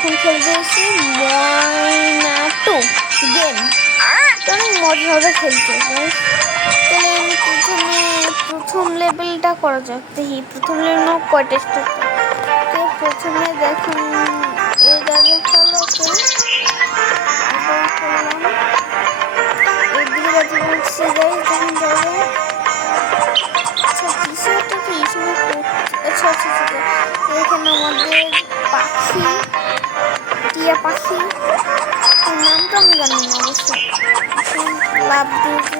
এখন খেলতে এসেছি ময়না টু গেম। তো অনেক মজা হবে খেলতে। তাহলে আমি প্রথম লেভেলটা করা যাক। দেখি প্রথম লেভেল কয়টা স্টার। তো প্রথমে দেখুন এই জায়গায় হলো এদিকে বাজি করছে গাইস। দেখুন জায়গায় আচ্ছা কিছু একটা কি সময় আচ্ছা আচ্ছা আচ্ছা এখানে আমাদের পাখি টিয়া পাখি নামটা আমি জানি না অবশ্যই। লাভ দিয়েছে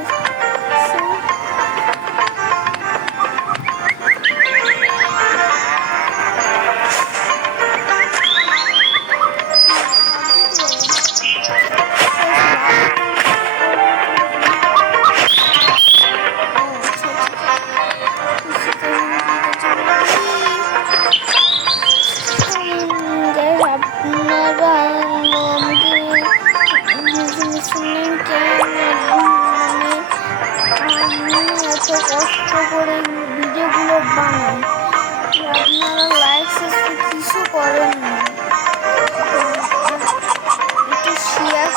কষ্ট করে ভিডিওগুলো বানাই, আপনারা লাইক সাবস্ক্রাইব কিছু করেন না। একটু শেয়ার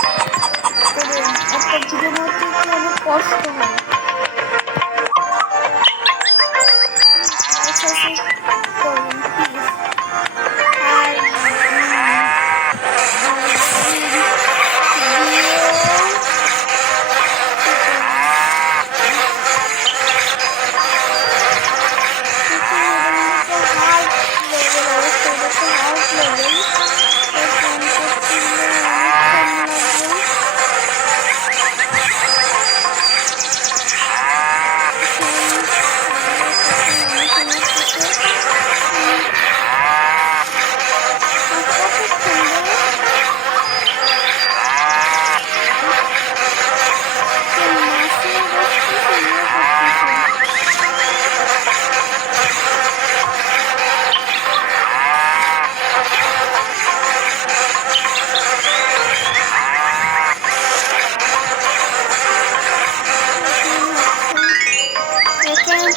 করে একটা ভিডিও মধ্যে অনেক কষ্ট হয়। করবেন প্লিজ।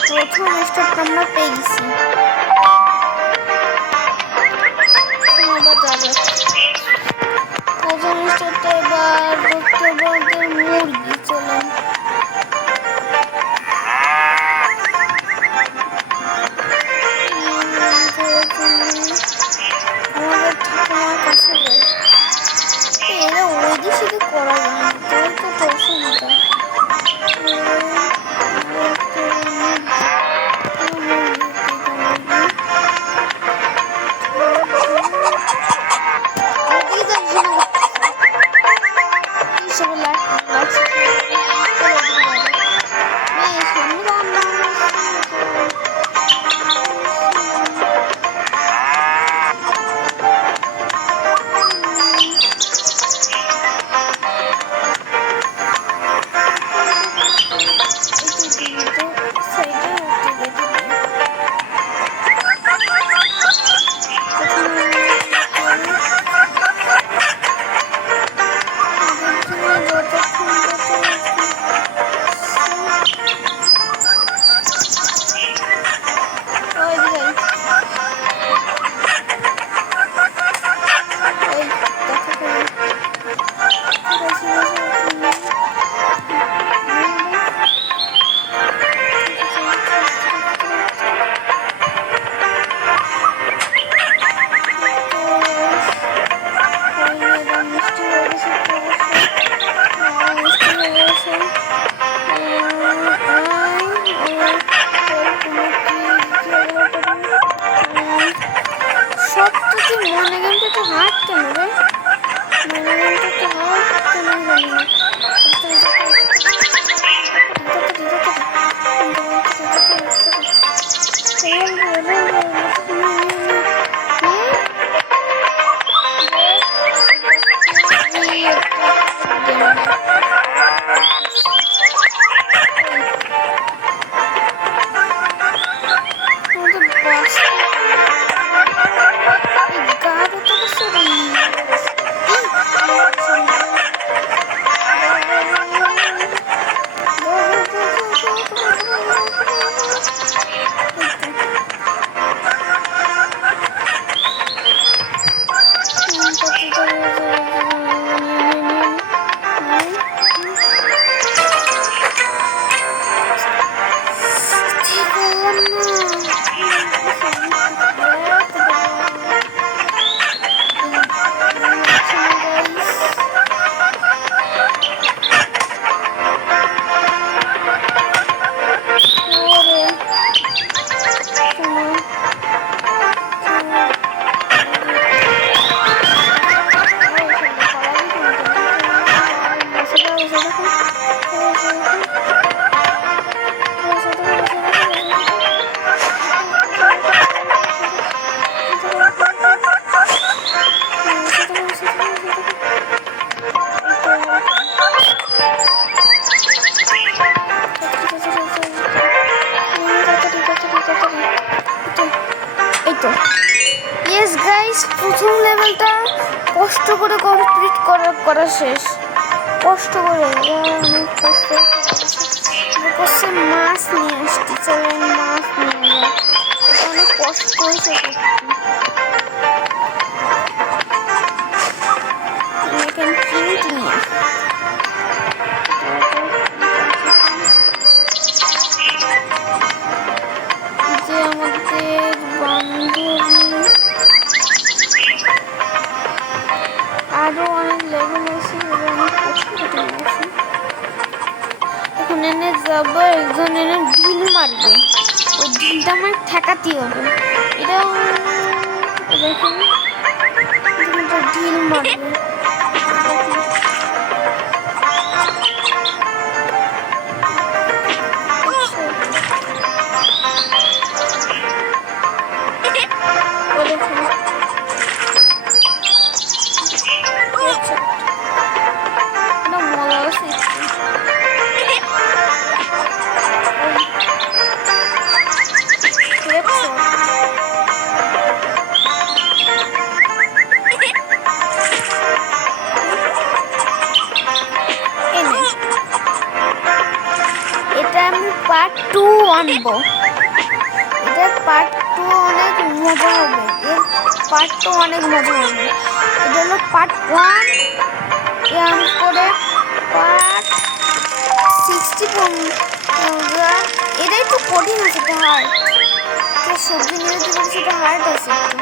প্রথম স্টেপটা আমরা পেয়ে গেছি। প্রথম স্টেপটা এবার ধরতে বলতে মুরগি। চলেন আমাদের ঠাকুমার কাছে এরা ওই দিকে করা যায় না, তাই তো অসুবিধা। লেভেলটা কষ্ট করে কমপ্লিট করা শেষ, কষ্ট করে অনেক কষ্ট করছে। মাছ নিয়ে আসছি, চলেন মাছ নিয়ে যাক, অনেক কষ্ট হয়েছে এখানে কিনতে নিয়ে যে আমাদের বান্ধবী আরো অনেক লেভেল আছে, অনেক কষ্ট আছে। এখন এনে যাবো, একজন এনে ঢিল মারবে, ওই ঢিলটা আমার ঠেকাতে হবে। এটাও দেখুন ঢিল মারবে, পার্ট 2 আনবো, এটার পার্ট 2 অনেক মজা হবে, এর পার্ট 2 অনেক মজা হবে। এটা হলো পার্ট 1 এম করে পার্ট 64। এটাই তো কঠিন আছে, এটা হার্ড, তো সবজি নিয়ে যেটা সেটা হার্ড আছে একটু।